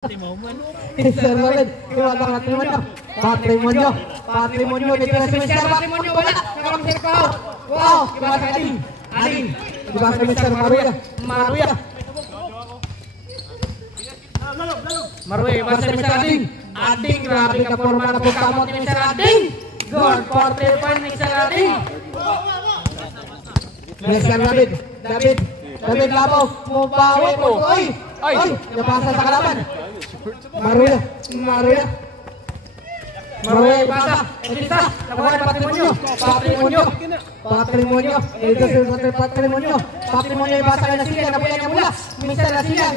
Mr. David, iwala ang patrimonyo. Patrimonyo, dito na si Mr. Patrimonyo, wala. Nakapasir ko. Wow, iba sa Ading. Ading, iba sa Mr. Maruya. Maruya. Maruya, iba sa Mr. Ading. Ading, grabe ka forma na pagkamot ni Mr. Ading. Good, 40 point Mr. Ading. Mr. David, David Labaw, mubawi po. Oy, napasa sa kalaban. Maruya, ibasa. Edisa, nakuha ng patrimonyo. Ito sa patrimonyo, ibasa ka na sila, nabuyan niya mula. Mr. Nasila,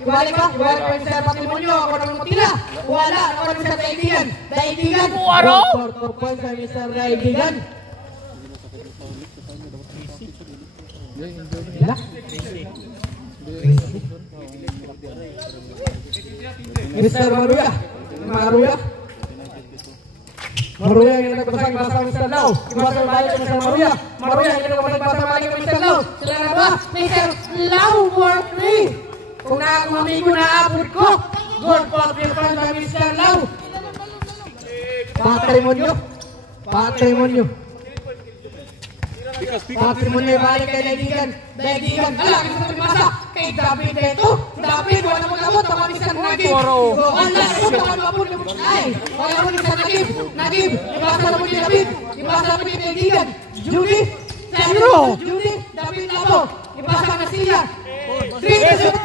ibalik ka Mr. Patrimonyo, ako naman mutila. Wala, ako naman Mr. Daidigan. Waro! 4 points sa Mr. Daidigan. Mr. Maruya yang nagbasang basa Mr. Lau. Ibasa balik ke Mr. Maruya yang nagbasang basa balik ke Mr. Lau. Sila na ba? Mr. Lau for 3. Kung nakumami ko na abot ko. Good for 3 points by Mr. Lau. Patrimonyo balik kay Daidigan. Ala, kita terpaksa kay David itu. David wala mo gamot sama Mr. Nagib. Wala subukan apapun ay. Wala mo Mr. Nagib. Ibasa mo ni David. Ibasa mo ni Daidigan. Judy, David Labo. Ibasa na sila. 3 shoot.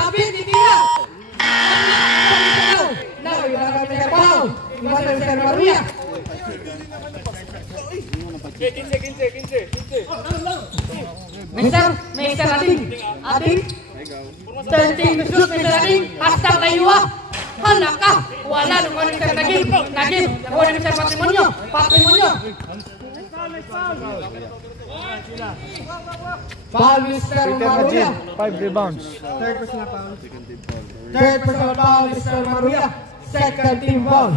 David ditira. Now, ibasa Mr. Pau. Ibasa Mr. Maruya. 15. Mr. Ading. 13 shoot Mr. Ading. Hashtag layuwa. Hala ka. Wala nung Mr. Nagib. Nakuha ng Mr. Patrimonyo. Foul Mr. Maruya. 5 rebounds. Third personal foul Mr. Maruya. Second team foul.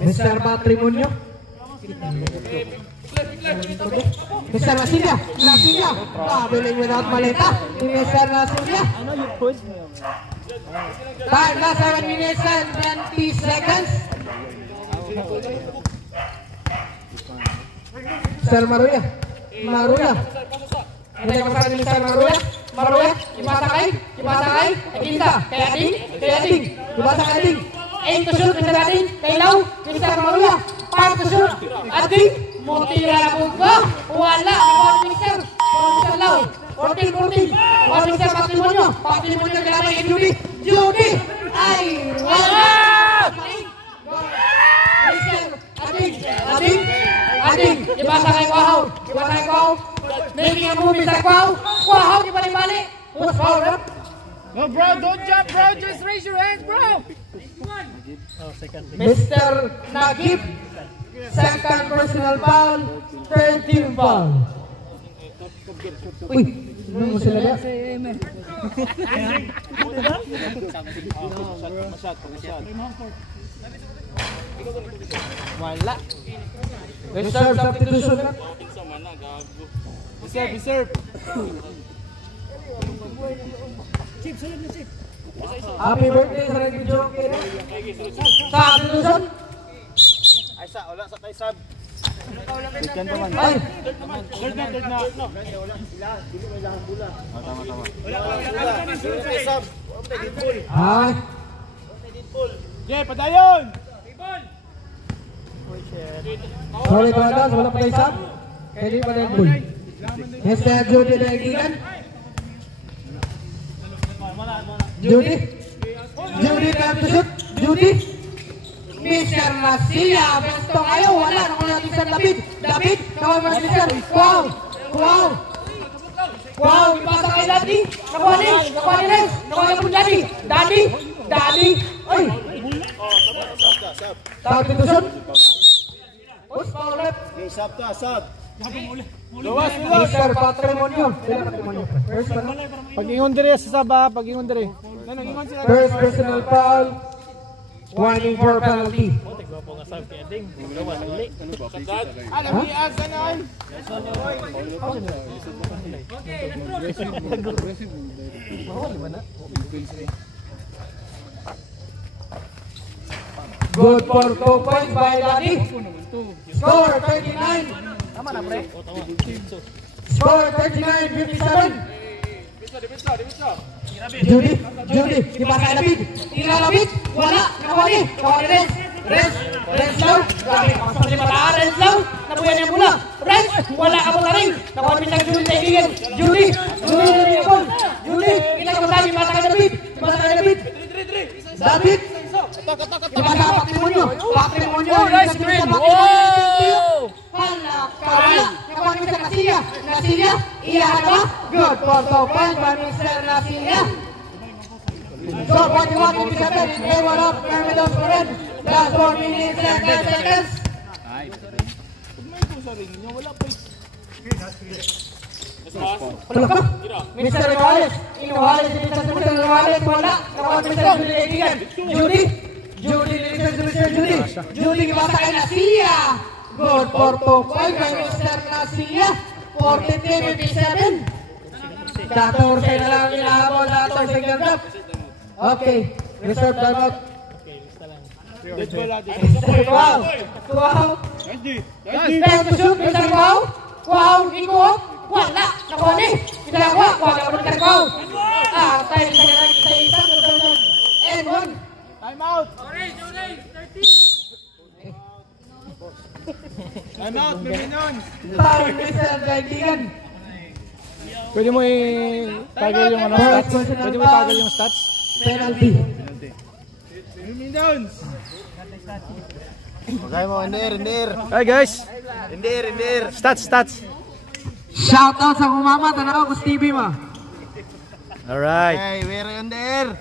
Mr. Patrimonyo. Mr. Nasilla. Traveling without maleta. Mr. Nasilla. Time na 7 minutes and 20 seconds. Mr. Maruya. Hindi ka masabi ni Mr. Maruya. Ibasa kay. Aginda. Kay Ading. Ibasa kay Ading. 8 to shoot Mr. Ading. Kay Lau. Mr. Maruya. 5 to shoot. Ading. Mutira na po ko. Wala. Mr. Lau. 14. Mr. Patrimonyo. Kalabay kay Judy. Ay. Wala. Mr. Ading. Ibasa kay Kwahaw. Making a move Mr. Kwahaw. Di balik. Who's foul up? No, bro, don't jump, bro. Just raise your hands, bro. Mr. Nagib, second personal foul, third team foul. Uy, ano mo sila na? Wala. Reserve substitution na. Reserve. Happy birthday sa Red Joke. Substitution. Ay sa, wala sa kay Sab. Ay. Third na. Tama. Ay. Yeah, padayon. Sorry brothers, wala pa tayo sab. Kaya di pa tayo bull. Mr. Judy Daidigan. Judy, time to shoot. Judy. Mr. Nasilla, besto kayo. Wala, nakuha natin sa David. Nakuha mo si Mr. Wow, ipasa kay Daddy. Nakuha ni Renz. Nakuha po Daddy. Ay. Substitution. Push foul left. Sab. Mr. Patrimonyo. Pag-ingon dire sa Sab, pag-ingon dire. First personal foul. Warning for penalty. Good for 2 points by Daddy. Score 39. Score 39-57. Judy, di ba kay Lapid? Tira Lapid, wala, nakawali Res lang, grabe, pasok ni Mataan, Res lang, nabuyan niya mula, Res, wala ka mo na rin, nakawali ng Judy, kaibigan, Judy, ilang ka masabi, masa kay Lapid, David, di ba ka patrimonyo, nice screen, hala, kawala, nakawali sa Nasilia, iyahan ba? Good for 2 points by Mr. Nasilia. So, 41-57, they were up, Carmedos for red. Last 4 minutes and 10 seconds. Pelaka, Mr. Rivales, Mr. Rivales, wala, nakawal Mr. Judy, Judy, gimasa kay Nasilia. Good for 2 points by Mr. Nasilia. 43-57. 14 na lang inahabol na ito sa Gerdap. Okay, reserve timeout. Wow. Time to shoot, Mr. Wow. Wow, ikot. Wala, nakuha ni. Pinagawa, wala ko Mr. Wow. Tayo sa isa. And one. Time out. Time out, Miminon. Foul, Mr. Gaidigan. Pwede mo i-taggle yung stats? Pwede mo i-taggle yung stats? Penalty. Miminon. Okay mo, Indir. Hi guys. Indir. Stats. Shout out sa kumama, tanaw ko Stevie ma. Alright. Hey, where Indir?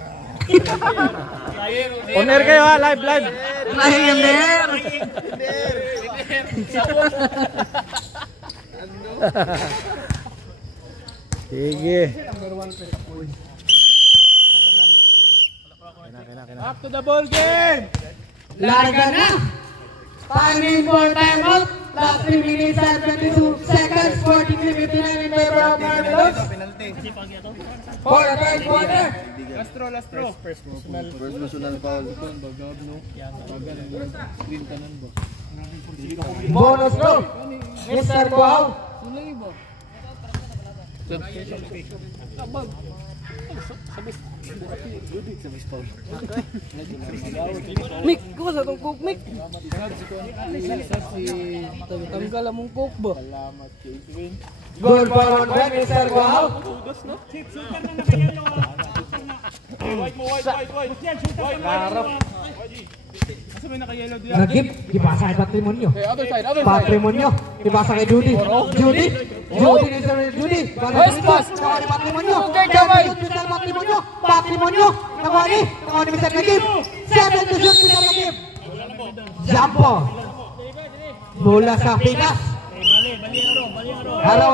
On air kayo ha, live. Indir. Sige. Up to the ball game. Larga na. Time in for timeout. Last 3 minutes and 22 seconds. 43-59 in favor of Carmelos. For the third quarter. Last throw. First personal foul. Bonus throw. Mr. Guau. Mik, ko sa tong cook, Mik. Tanggal among cook ba? Good for 1 point, Mr. Guau. Nagip, dibasa kay Patrimonio. Patrimonio, dibasa kay Judy. Judy, pass kay Patrimonio. Mr. Patrimonio, nakuha ni Mr. Nagip. 7 to shoot, Mr. Nagip. Jumpo. Bola sa Pinas. Haro.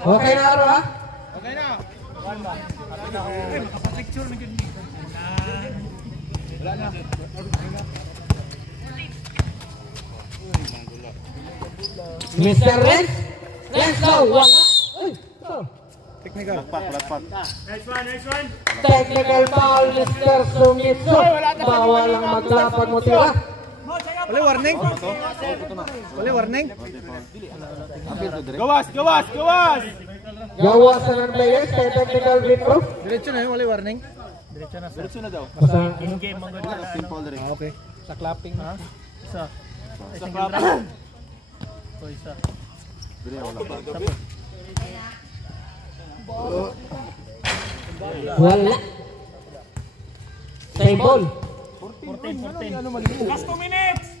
Okay na, Haro, ha? Okay na. Mr. Renz, low, wala. Technical. Lakpak. Technical foul, Mr. Sumitsu. Bawal lang maglapag mo tira. Wala warning? Gawas. Gawas na ng players kay technical free throw. Diretso na yun, wala warning? Diretso na daw. In-game ang gano'n. Okay. Sa clapping, ha? Isa. Sa club. Isa. Wala. Same ball. 14. Last 2 minutes!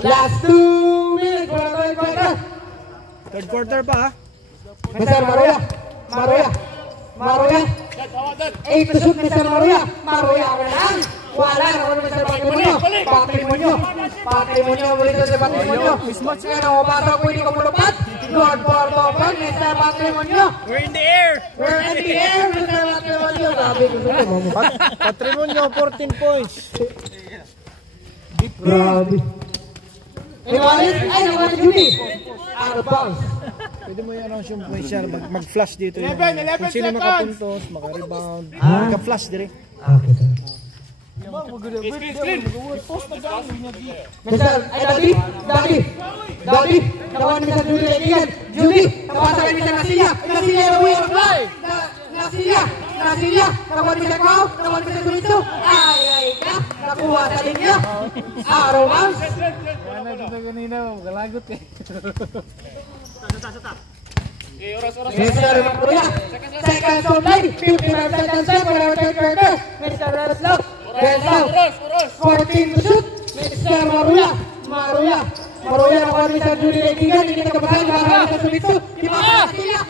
Last 2 minutes for the third quarter. Third quarter pa ha? Mr. Maroya. 8 to shoot, Mr. Maroya. Wala na ko Mr. Patrimonio. Patrimonio. Mismatch nga na umasa ko hindi ko mulupat. Good for the point, Mr. Patrimonio. We're in the air! We're in the air, Mr. Patrimonio. Grabe, gusto ko. Patrimonio, 14 points. Grabe. Ay, nawalit Judy. Out of bounds. Pwede mo i-announce yung points sir. Mag-flash dito yung 11 kung sino seconds. makapuntos, maka-rebound. Mag-flash dire. Okay, sir. Mr. Ay, Daddy, nakuha ni Mr. Judy kaibigan. Judy, napasa kay Mr. Nasilia. Nasilia, away of life. Nasilia, nakuha ni Mr. Kwao, nakuha ni Mr. Tulito. Ay, nakuha sa linya. Araw bounce. Ano ito kanina, magalagot eh. Mr. Makuya, second supply, 55 seconds left for our third quarter. Mr. Reslow, 14 to shoot. Mr. Maruya, nakuha ni Mr. Judy kaibigan. Hindi nakabasahin, baka Mr. Tulito. Timasa Nasilia,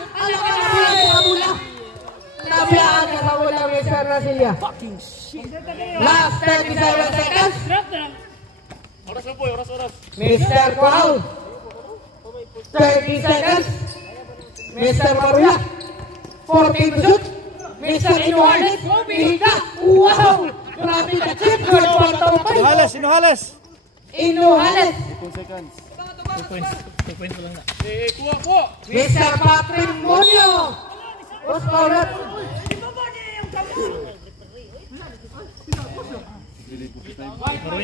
Nabiyaan ka sa mula, Mr. Nasilia. Last 37 seconds. Mr. Kwao, 30 seconds. Mr. Maruya, 14 to shoot. Mr. Inuhanes, Mihika. Wow! Grabe ka chip. Good for Topay. Inuhales. Inuhanes. 2 points. 2 points lang na. Mr. Patrimonio. Oscar.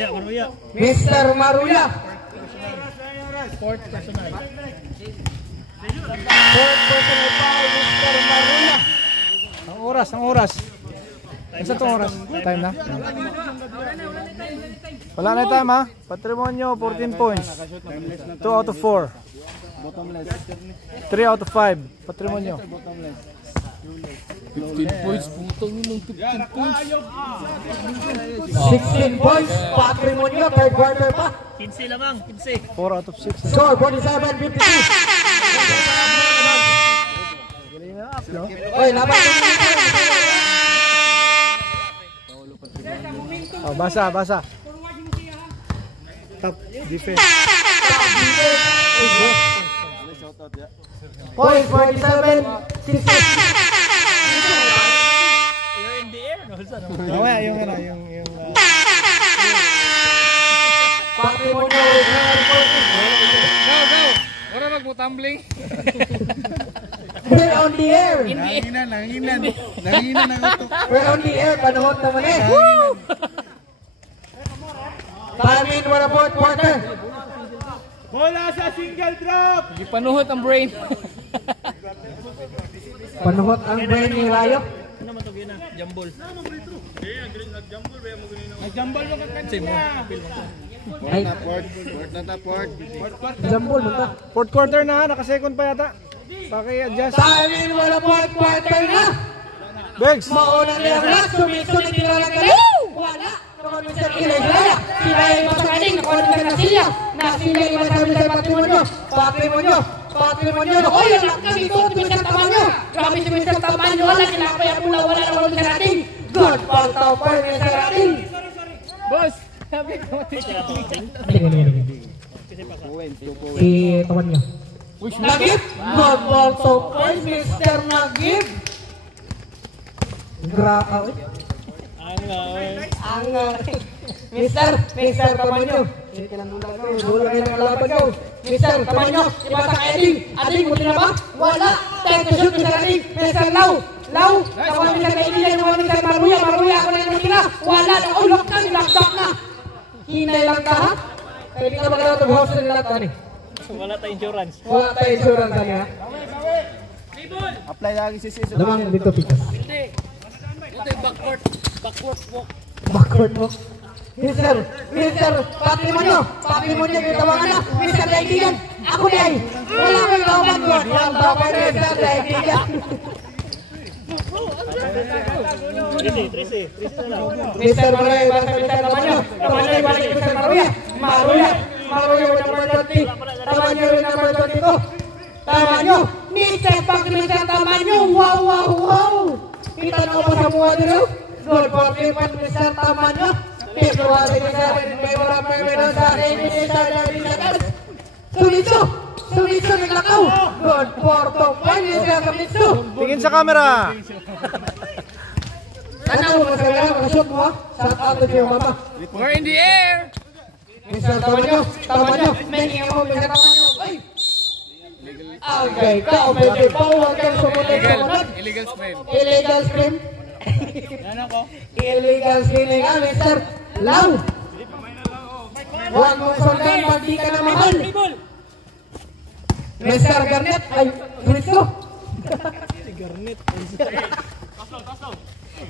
Maruya. Mr. Maruya. Fourth personal. Fourth personal foul, Mr. Maruya. Ang oras. Isa itong oras. Time na? Wala na yung time ha. Patrimonio, 14 points. 2 out of 4. 3 out of 5. Patrimonio. 15 points, putang yun ng 15 points. 16 points, Patrimonio, third quarter pa. 15 lamang, 15. 4 out of 6. Score, 47-53. Oy, laban. Oh, basa. Top defense. Point, 47-60. You're in the air, no? Saan naman? Mamaya yung Patrimonio, Go! Wala magmo-tumbling. we're on the air. Nanginan We're on the air, panahon naman eh. Time in for the fourth quarter. Bola sa single drop. Ipanuhot ang brain. Panuhot ang brain ni Rayo. Ano man ito gina? Jambol. Nag-jumble mo ka kanina. Ay, jambol mo ta. Fourth quarter na, naka-second pa yata. Paki-adjust. Time in for the fourth quarter na. Begs. Mauna nilang last, sumisunod nila lang galing. Wala. Nakuha ni Mr. Ilay. Sila yung masakaling. Nakuha ni Mr. Nasilia. Nasilia yung masakaling Mr. Patrimonio. Nakuha yung lakang ito si Mr. Tamanyo. Grabe si Mr. Tamanyo. Wala kinakaya pula. Wala nakuha ni Mr. Rating. Good ball topper ni Mr. Rating. Boss, sabi ko Si Tamanyo. Nagib. Good ball topper. Mr. Nagib. Grabe. Ang Mr. Tamanyo. Wala kayo ng laban ko. Mr. Tamanyo, ibasa ka Eding. Eding, buti na ba? Wala. Time to shoot, Mr. Eding. Mr. Lau. Nakuha Mr. Eding. Nakuha Mr. Maruya. Ako na yung matira. Wala. Ulok na. Nilagdak na. Hinay lang ka ha? Kaya hindi na magkakaroon ng house nila ito. Wala tayong insurance. Wala tayo insurance ha? Apply lagi si Sis. Lamang dito, Pikas. Backward walk. Mr. Patrimonio, yung tawangan na. Mr. Daigigan, ako na ay. Wala kang lawan ko. Ang dapat Mr. Daigigan. Mr. Maruya, basta Mr. Tamanyo. Tamanyo, balik Mr. Maruya. Maruya, number 20. Tamanyo, number 22. Tamanyo, ni-check back ni Mr. Tamanyo. Wow. Kita na ko sa mga dito. Good for 3 points, Mr. Tamanyo. February 7, favorable sa Mr. David Seconds. Sunito, Sumitsu naglakaw. Good for 2 points. Mr. Sumitsu. Tingin sa camera. Tanaw mo sa kanya, makashoot mo. Shout out to your mama. We're in the air. Mr. Tamanyo. Making mo, Mr. Tamanyo. Ay! Okay, ikaw, medyo bawal kang sumunod sa munod. Illegal scream. Illegal scream. Illegal screaming ka, Mr. Lau. Huwag mong sundan pag di ka na mahal. Mr. Garnet, ay, Sumitsu.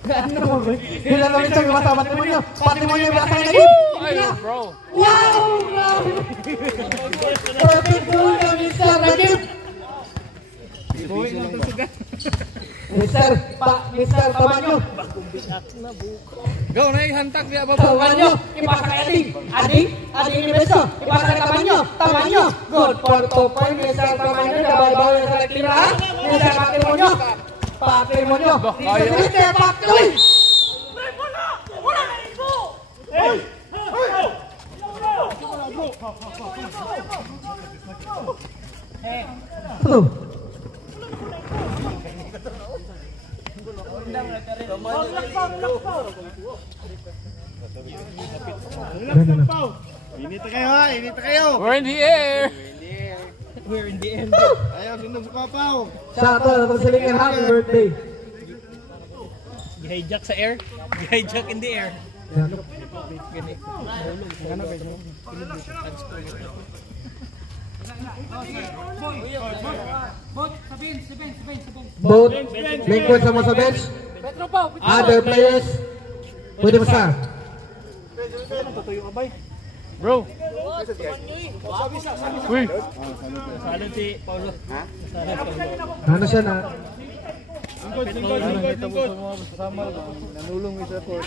Ano mo ba? Ilan namin siyang lumasa, patrimonyo. Patrimonyo yung belakang na game. Bro. Wow! Perfect goal na Mr. Nagib. Mr. Tamanyo. Go na ihantak niya ba? Tamanyo, ipasa kay Ading ni Beso, ipasa kay Tamanyo, good for 2 points, Mr. Tamanyo, nabay-baw na sa nagtirahan, Mr. Patrimonyo, Mr. Patrimonyo, Inita kayo. We're in the air. We're in the end. Ayaw, sundog sa papaw. Shout out to Silingan, happy birthday. Hijack sa air. Hijack in the air. Both lingkod sama sa bench. Other players, pwede basta. Bro. Uy. Salud si Paulo. Ano siya na? Nanulong isa po.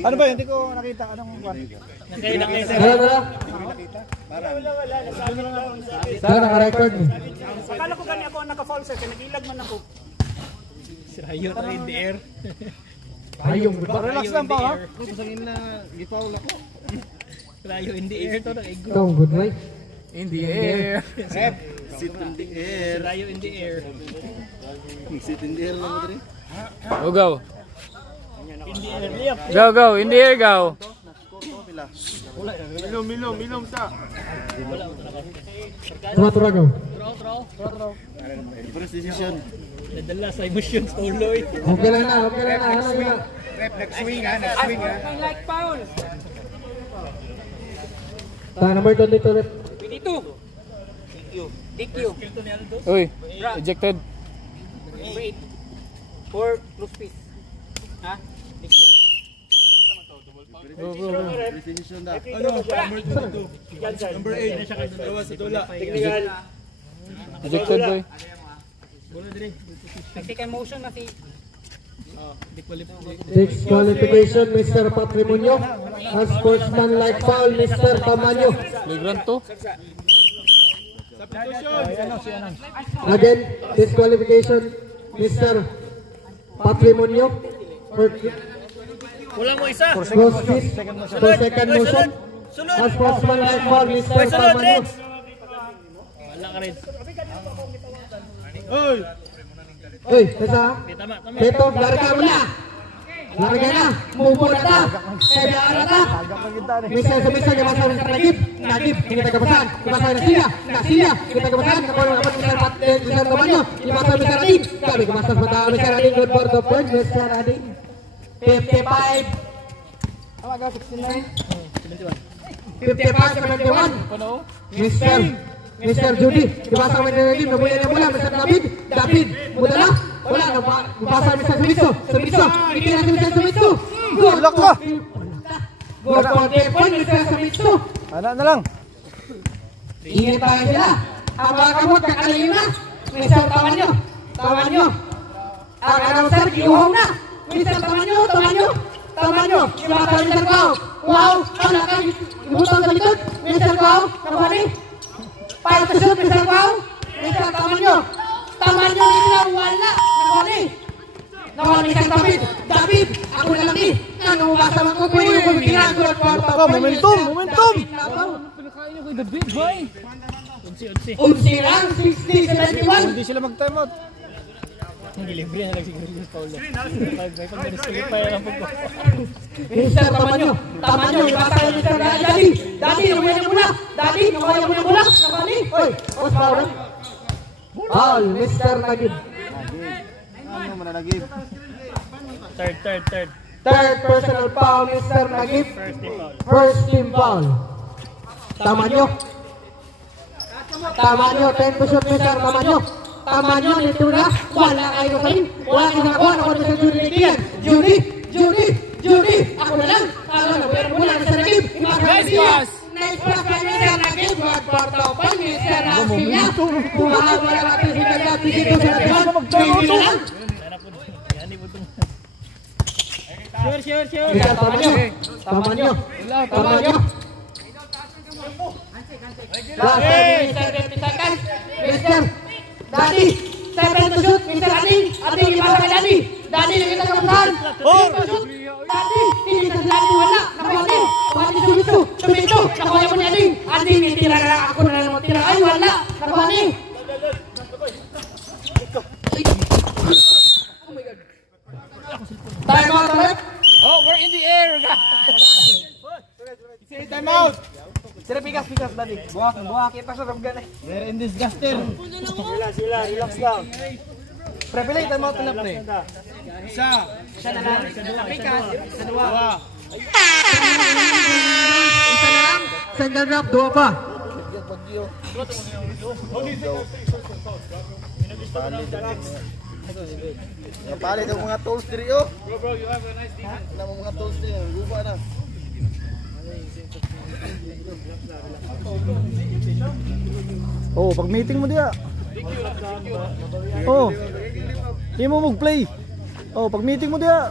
Ano ba? Hindi ko nakita. Anong one? Nakay. Dala. Dala, naka-record mo. Akala ko gani ako naka-fall sir, kaya nag-ilag man ako. Si Rayo na in the air. Ayong. Relax lang pa ha. Kusangin na gipaul ako. Rayo in the air to nag-igo. Ito, good night. In the air. Sit in the air. Rayo in the air. Sit in the air lang ito rin. Go, go. Go, in the air, go. Milom sa. Tura, go. Throw. First decision. Nadala sa emotions Paulo. Okay lang na. Ano na? Nag-swing ha. I like foul. Number 22 rep. 22. DQ. Uy, ejected. Wait. For close piece. Ha? DQ. Go. First decision na. Number 8 na siya kay dalawa sa dula. Ejected, boy. Tactical motion na si Disqualification, Mr. Patrimonyo. Unsportsmanlike foul, Mr. Tamanyo. Flagrant to. Again, disqualification, Mr. Patrimonyo. Wala mo isa. Cross kick, for second motion. Unsportsmanlike foul, Mr. Tamanyo. Wala ka rin. Uy, kesa? Tama. Ito, larga mo na. Larga na. Mubo na ta. Kaya na ta. Mr. Sumisa, gabasa ng Nagib. Nagib, hindi tagabasan. Gabasa ng Sila, hindi tagabasan. Kakulang naman Mr. Tamanyo. Gabasa ng Mr. Ading. Sabi, gabasa ng Mr. Ading. Good for the point, Mr. Ading. 55. Tama ka, 69. 55-71. Mr. Judy, dibasa kami ng game, nabuya na mula, Mr. David, muda na, wala, nabasa Mr. Sumitsu, itin natin Mr. Sumitsu, good for 10 point, Mr. Sumitsu, Ano na lang. ingin tayo sila, ang mga kamot, kakalayo na, Mr. Tamanyo, ang announcer, giuhong na, Mr. Tamanyo, dibasa Mr. Pao, wow, wala kang, ibutang sa likod, Mr. Pao, nakabali, para to shoot, Mr. Pao. Mr. Tamanyo nila, wala. Nakawali siyang David, ako na lang nanubasa mo ko yung kumilang. Momentum. with the big boy. Unsi. Unsi lang, 60-71. Hindi sila mag-time out. Libre na lang siguro yung Paulo. May pag-ganis pa yan ang pagko. Mister, Tamanyo, ibasa yung Mister Daddy. Daddy, nakuha niya muna. Daddy, nakuha niya muna. Nakali. Oy, what's foul? Foul, Mister Nagib. Ano man nagib? Third. Third personal foul, Mister Nagib. First team foul. Tamanyo, 10 to shoot, Mister Tamanyo. Tamanyo, nito na. Wala kayo kayo. Wala kayo nakuha. Ako na sa Judy. Ako na lang. Wala na sa Nagib. Nice pass. Nice pass kay Mister Nagib. Magpartapan, Mister Nagib. Wala natin si Nagib dito sa Nagib. Pwede na lang. Sure. Mister Tamanyo. Last Mister 50 seconds. Mister Daddy, 7 to shoot, Mister Ading, ibasa kay Daddy. Daddy, nakita ka saan? 10 to shoot. Daddy, hindi sa Daddy, wala. Nakuha din. Tumito. Nakuha mo ni Ading. Ading, tira na lang. Ako na lang mo tira. Ay, wala. Nakuha din. Oh my God. Time out ulit. Oh, we're in the air, guys. Time out! Sira pikas, Daddy. Buwak. Kita sa ramgan eh. We're in this Justin. Relax lang. Pre-play, time out na pre. Isa na lang. Pikas, sa dua. Isa na lang. Single drop, dua pa. Napalit ang mga tools diri oh. Bro, you have a nice defense. Wala mga tools diri, guba na. Oh, pag meeting mo diya. Oh. Di mo mag-play. Oh, pag meeting mo diya.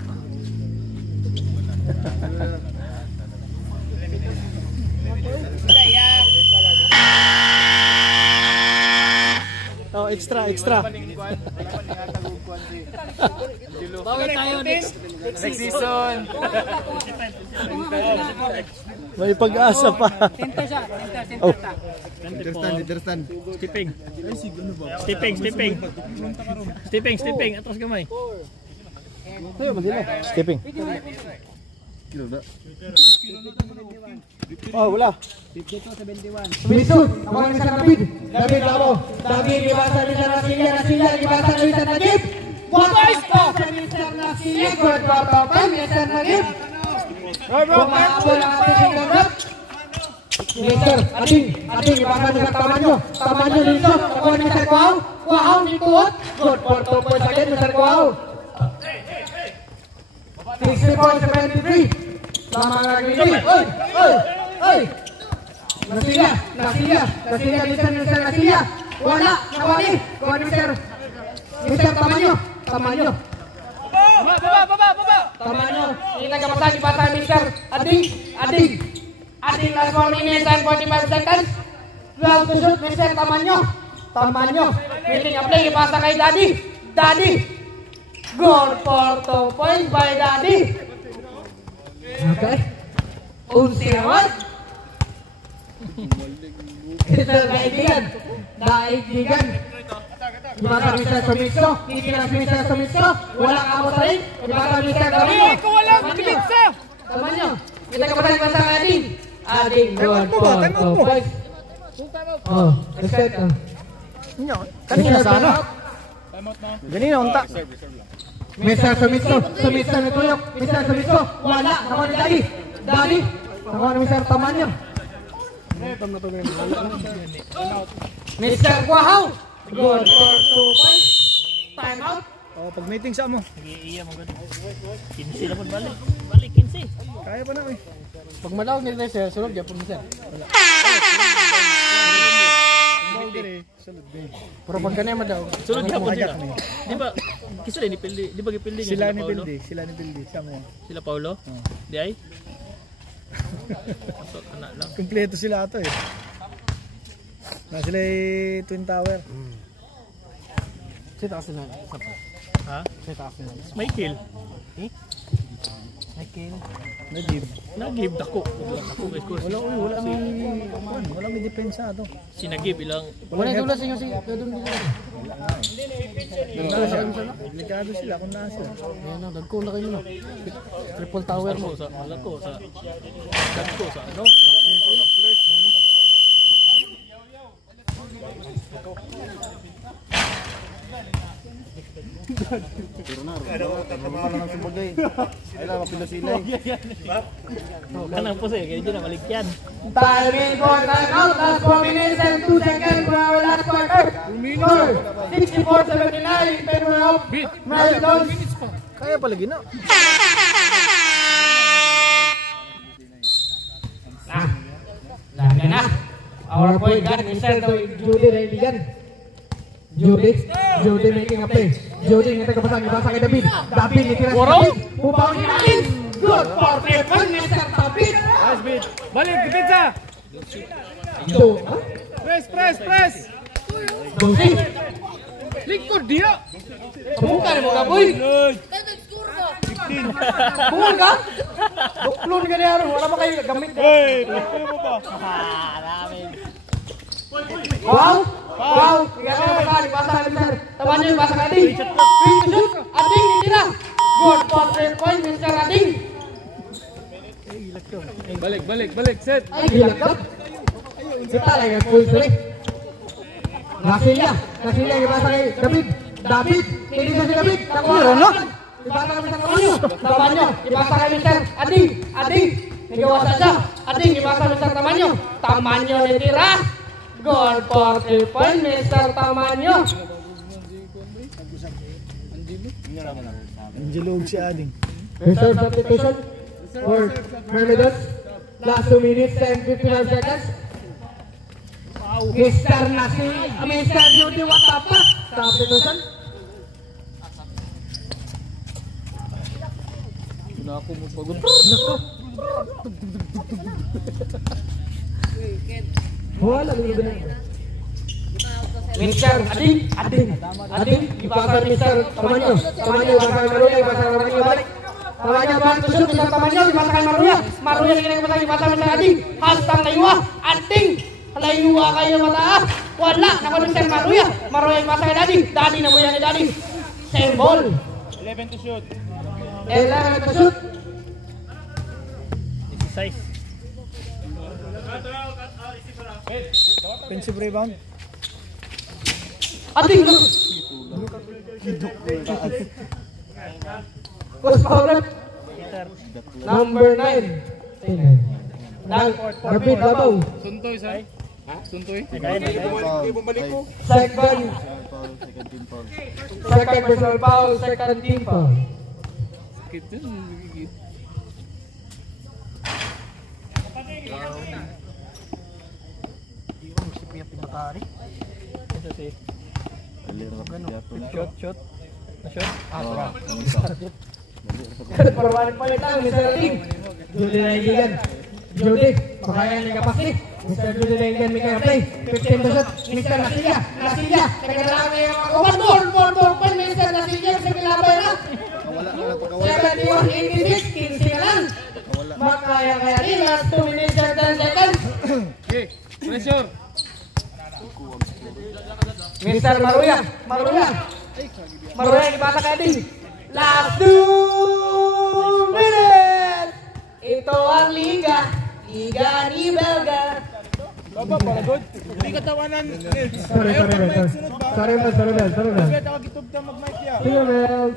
Oh, extra. Bawal tayo next season. May pag-asa pa. Center siya. Oh. Center. Stepping. Atras kamay. Skipping. Oh, wala. 52-71. Misut, ako ang isang David. David, bravo. David, ibasa ni Mr. Nasilia, ibasa ni Mr. Nagib. Bukas po sa Mr. Nasilia. Good bata pa, Mr. Nagib. Bumahabol ang ating single drop. Mr. Ading, ibasa ni Mr. Tamanyo dito. Ako ni Mr. Kuaw, nikuot. Good for 2 points again, Mr. Kuaw. 60-73. Tama nga gini. Oy! Nasilia, Mr. Nasilia. Wala, nakuha ni. Kuha ni Mr. Tamanyo. Baba. Tamanyo. Hindi nagkapasa, ibasa Mr. Ading last 4 minutes and 45 seconds. 12 to shoot, Mr. Tamanyo. Meeting a play, ibasa kay Daddy. Goal for 2 points by Daddy. Okay. Unsiwan. Ito kaibigan. Ibasa Mr. Sumiso. Hindi na Mr. Sumiso. Wala ka mo sa rin. Ibasa Mr. Tamanyo. Ikaw wala, magkilitsa. Tamanyo. Kita ka pa sa ibasa ng Ading. Goal for 2 points. Oh, reset. Kanina sana. Ganina unta. Mr. Sumiso natuyok. Mr. Sumiso, wala. Nakuha ni Daddy. Nakuha ni Mr. Tamanyo. Mr. Kuahaw. Good for 2 points. Time out. Oh, pag meeting sa mo. Iya mo gud. 15 na pud balik 15. Kaya pa na eh. Pag malawag nila sir, sulog ya pud sir. Pero pag kanay madaw. Sulod ka po sila. Di ba? Kisa ni Pildi. Di ba gipildi Sila ni Pildi. Sama. Sila Paulo? Di ay? So, anak lang. Kumpleto sila ato eh. Na sila Twin Tower. Sita kasi na. Ha? Sita kasi na. Michael. Nagib dako. Wala may depensa to. Sinagib ilang. Wala ito lang si Pedro dito. Delikado sila kung naan sila. Ayan na, dagko na kayo na. Triple tower mo. Sa malako sa ano? Kanang po sa'yo, kaya dyan na maligyan. Timing for time out. Last 4 minutes and 2 seconds for our last quarter. Score 64-79 in favor of Maradona. Kaya pala gina. Lagi na. Our point guard, Mr. Judy Rayligan. Judy making a play. Judy ngeteng ke pasang kay David. David ditira sa David. Pubaw ni David. Good for 3 point, Mr. David. Nice beat. Balik, depensa. Press. Judy. Lingkod dia. Bukan mo ka, boy. Bukan ka? Duklon ka niya. Wala pa kayo gamit. Wow. Tinggal pasang Mr. Tamanyo yung pasang Ading. Pin to shoot. Ading ditira. Good for 3 point, Mr. Ading. Balik, set. Ay, hilagkap. Kita lagi full three. Nasilia yung pasang kay David. Hindi na si David. Nakuha. Ipasang kay Mr. Tamanyo. Ipasang kay Mr. Ading. Nagawasa siya. Ading, ipasang Mr. Tamanyo ditira. Goal for 3 point, Mr. Tamanyo. Angelog si Ading. Reserve substitution for Mermidons. Last 2 minutes and 55 seconds. Mr. Judy Watapa. Substitution. Ako mo pagod. Wala lagi Mr. Ading, ipasang Mr. Tamanyo ipasang Maruya, ipasang Tamanyo balik. Tamanyo balik to shoot, Mr. Tamanyo ipasang Maruya ipasang Mr. Ading. Hastang layuwa, Ading. Layuwa kayo mata. Wala, nakuha Mr. Maruya ipasang kay Daddy na buya ni Daddy. Same ball. 11 to shoot. 11 to shoot. Exercise. Offensive rebound. Ading. Post foul. Number 9. David Labaw. Suntoy, say. Suntoy. Second personal foul, second team foul. Ito si Shot. Perwalit lang, Mr. Ading. Judy Rayligan. Judy, makaya ni kapasik. Mr. Judy Rayligan may kaya play. 15 to shot, Mr. Nasilia. Nagkadalaan na yung mga 4 point, Mr. Nasilia. Sa kilabay na. 71-86, 15 ka lang. Makaya din, last 2 minutes and 10 seconds. Okay, pressure. Mr. Maruya, dibasa kay Ading. Last 2 minutes. Ito ang liga ni Belga. Hindi ka tawanan. Sorry, Mel. Tawag itugtang mag-mic ya. Sige, Mel.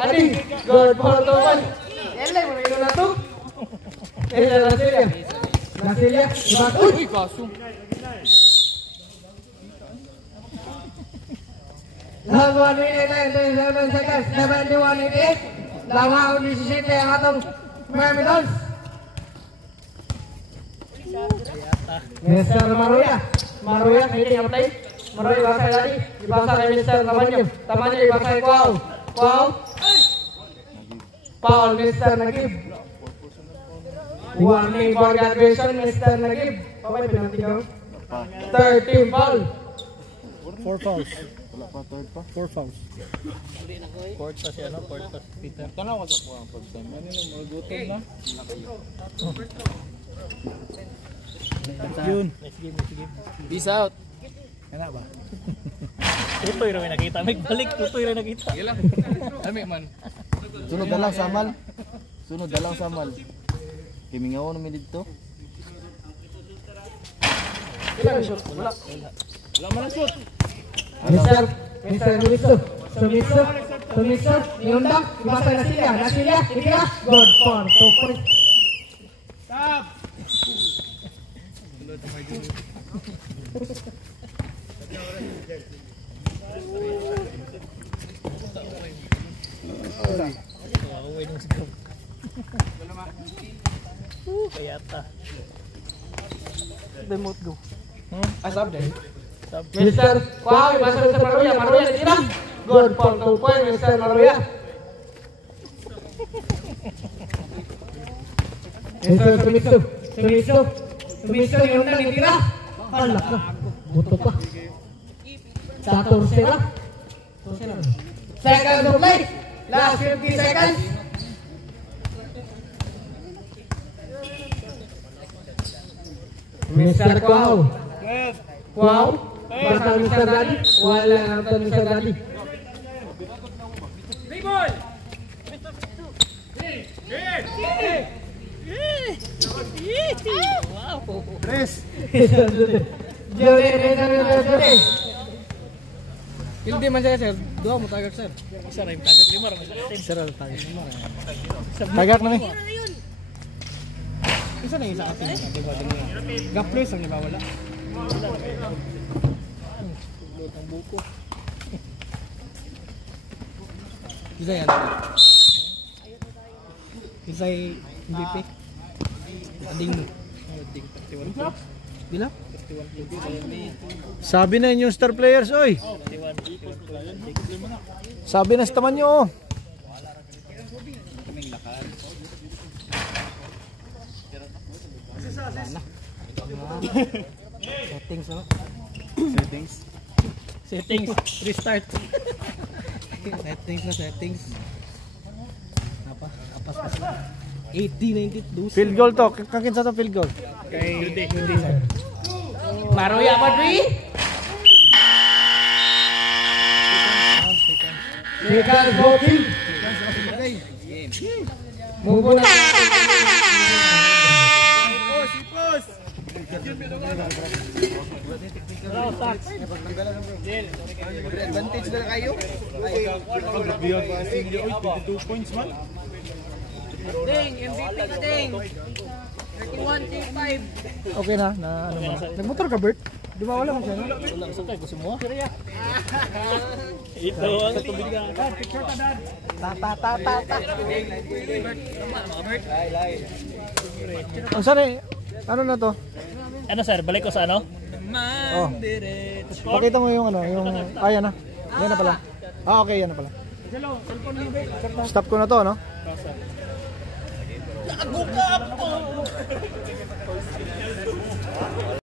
Ading, good for 2 point. Ele, mo ito na to. Nasilia, dibasa. Uy, kaso. Lang 1 minute and 27 seconds, 71-88. Langaw 17 ang atong Mermidons. Mr. Maruya, hindi ang play. Maruya, ibasa kay Daddy. Ibasa kay Mr. Tamanyo, ibasa kay Kwao. Foul, Mr. Nagib. Warning for graduation, Mr. Nagib. Pabay, penalty ka. 13 foul. 4 fouls. Wala pa, third pa. 4 fouls. Fourth pa si ano, fourth pa si Peter. Tanaw ka sa kuha ang first time. Ano yung mga gutom na? Yun. Next game, next game. Peace out. Kana ba? Tutoy rin nakita. May balik, tutoy rin nakita. Sige lang. Dami man. Sunod na lang samal. Sunod na lang samal. Kimingaw namin dito. Wala man ang shoot. Mr. Sumiso, Yonda, ibasa Nasilia, Ikira, good for 2 points. Stop. Away ng sigaw. Kayata. Demote go. Asap din. Mr. Wow, ibasa Mr. Maruya, Ikira, good for 2 points, Mr. Maruya. Mr. Sumiso, Yonda, Ikira, halak na, buto pa. Sa torsera. Second to play. Last 50 seconds. Mr. Kwao. Kwao. Basta Mr. Daddy. Wala nang Mr. Daddy. Tres. Jody. Hindi man siya sir. Dua mo tagak sir. Isa rin, tagat lima rin. Sira tagak. Tagak na ni. Isa na yung sa atin. Gaplos ang nabawala. Ang buko. Isa yan. Isa yung MVP. Ading mo. Dila? Sabi na yung star players, oy. Sabi na sa taman nyo, oh. Settings no? Settings, restart. Settings. Apas. 80-92. Field goal to. Kakinsa sa field goal. Kay Hindi sir. Maruya Madri. Second voting. Move on. Advantage na kayo. Ding, MVP ka ding. 31-5. Okay na, na ano mo na. Nagmotor ka, Bert? Di ba wala kang siya? wala sa kay gusto mo. Ito ang tubig na. Ang sana eh. Ano na to? Ano sir, balik ko sa ano? Oh. Pakita mo yung ano, yung ayan na. Yan na pala. Ah, okay, yan na pala. Stop ko na to, no?